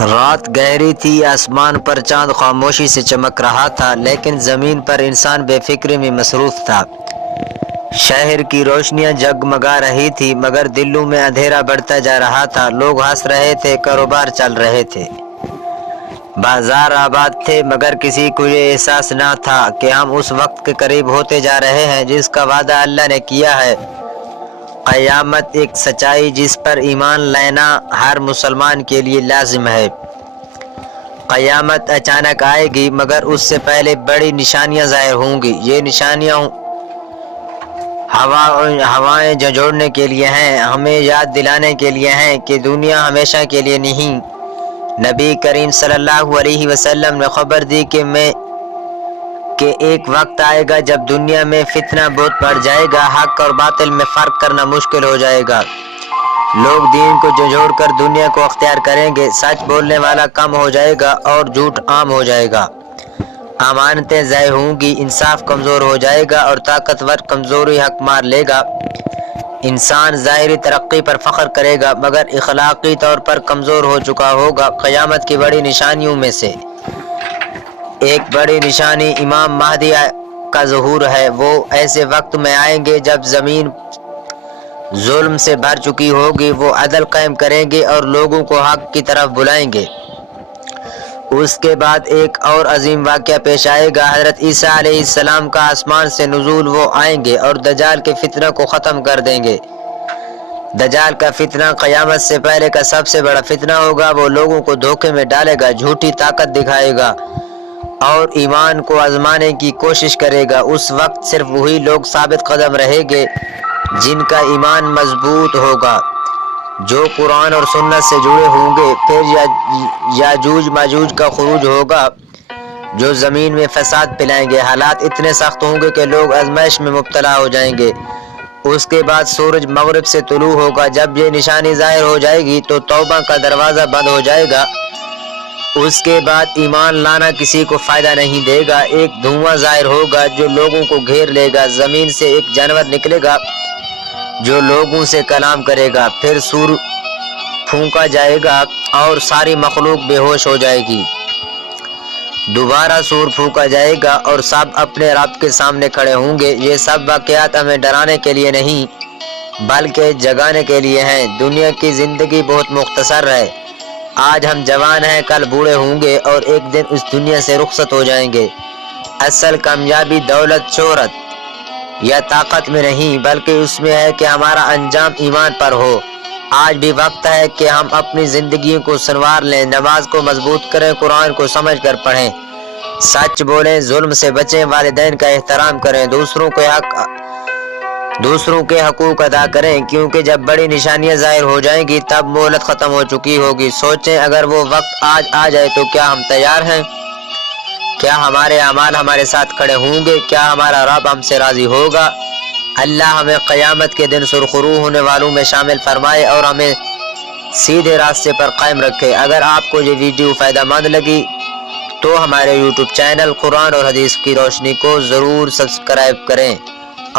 رات گہری تھی، آسمان پر چاند خاموشی سے چمک رہا تھا، لیکن زمین پر انسان بے فکری میں مصروف تھا۔ شہر کی روشنیاں جگمگا رہی تھی، مگر دلوں میں اندھیرا بڑھتا جا رہا تھا۔ لوگ ہنس رہے تھے، کاروبار چل رہے تھے، بازار آباد تھے، مگر کسی کو یہ احساس نہ تھا کہ ہم اس وقت کے قریب ہوتے جا رہے ہیں جس کا وعدہ اللہ نے کیا ہے۔ قیامت ایک سچائی جس پر ایمان لینا ہر مسلمان کے لیے لازم ہے۔ قیامت اچانک آئے گی، مگر اس سے پہلے بڑی نشانیاں ظاہر ہوں گی۔ یہ نشانیاں ہوائیں جھنجھوڑنے کے لیے ہیں، ہمیں یاد دلانے کے لیے ہیں کہ دنیا ہمیشہ کے لیے نہیں۔ نبی کریم صلی اللہ علیہ وسلم نے خبر دی کہ ایک وقت آئے گا جب دنیا میں فتنہ بہت بڑھ جائے گا، حق اور باطل میں فرق کرنا مشکل ہو جائے گا۔ لوگ دین کو جھنجھوڑ کر دنیا کو اختیار کریں گے، سچ بولنے والا کم ہو جائے گا اور جھوٹ عام ہو جائے گا۔ امانتیں ضائع ہوں گی، انصاف کمزور ہو جائے گا اور طاقتور کمزوری حق مار لے گا۔ انسان ظاہری ترقی پر فخر کرے گا، مگر اخلاقی طور پر کمزور ہو چکا ہوگا۔ قیامت کی بڑی نشانیوں میں سے ایک بڑی نشانی امام مہدی کا ظہور ہے۔ وہ ایسے وقت میں آئیں گے جب زمین ظلم سے بھر چکی ہوگی، وہ عدل قائم کریں گے اور لوگوں کو حق کی طرف بلائیں گے۔ اس کے بعد ایک اور عظیم واقعہ پیش آئے گا، حضرت عیسیٰ علیہ السلام کا آسمان سے نزول۔ وہ آئیں گے اور دجال کے فتنہ کو ختم کر دیں گے۔ دجال کا فتنہ قیامت سے پہلے کا سب سے بڑا فتنہ ہوگا۔ وہ لوگوں کو دھوکے میں ڈالے گا، جھوٹی طاقت دکھائے گا اور ایمان کو آزمانے کی کوشش کرے گا۔ اس وقت صرف وہی لوگ ثابت قدم رہیں گے جن کا ایمان مضبوط ہوگا، جو قرآن اور سنت سے جڑے ہوں گے۔ پھر یاجوج ماجوج کا خروج ہوگا جو زمین میں فساد پھیلائیں گے۔ حالات اتنے سخت ہوں گے کہ لوگ آزمائش میں مبتلا ہو جائیں گے۔ اس کے بعد سورج مغرب سے طلوع ہوگا۔ جب یہ نشانی ظاہر ہو جائے گی تو توبہ کا دروازہ بند ہو جائے گا۔ اس کے بعد ایمان لانا کسی کو فائدہ نہیں دے گا۔ ایک دھواں ظاہر ہوگا جو لوگوں کو گھیر لے گا۔ زمین سے ایک جانور نکلے گا جو لوگوں سے کلام کرے گا۔ پھر سور پھونکا جائے گا اور ساری مخلوق بے ہوش ہو جائے گی۔ دوبارہ سور پھونکا جائے گا اور سب اپنے رب کے سامنے کھڑے ہوں گے۔ یہ سب واقعات ہمیں ڈرانے کے لیے نہیں بلکہ جگانے کے لیے ہیں۔ دنیا کی زندگی بہت مختصر ہے۔ آج ہم جوان ہیں، کل بوڑھے ہوں گے اور ایک دن اس دنیا سے رخصت ہو جائیں گے۔ اصل کامیابی دولت، شہرت یا طاقت میں نہیں بلکہ اس میں ہے کہ ہمارا انجام ایمان پر ہو۔ آج بھی وقت ہے کہ ہم اپنی زندگیوں کو سنوار لیں، نماز کو مضبوط کریں، قرآن کو سمجھ کر پڑھیں، سچ بولیں، ظلم سے بچیں، والدین کا احترام کریں، دوسروں کے حقوق ادا کریں، کیونکہ جب بڑی نشانیاں ظاہر ہو جائیں گی تب مہلت ختم ہو چکی ہوگی۔ سوچیں، اگر وہ وقت آج آ جائے تو کیا ہم تیار ہیں؟ کیا ہمارے اعمال ہمارے ساتھ کھڑے ہوں گے؟ کیا ہمارا رب ہم سے راضی ہوگا؟ اللہ ہمیں قیامت کے دن سرخرو ہونے والوں میں شامل فرمائے اور ہمیں سیدھے راستے پر قائم رکھے۔ اگر آپ کو یہ ویڈیو فائدہ مند لگی تو ہمارے یوٹیوب چینل قرآن اور حدیث کی روشنی کو ضرور سبسکرائب کریں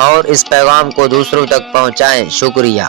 اور اس پیغام کو دوسروں تک پہنچائیں۔ شکریہ۔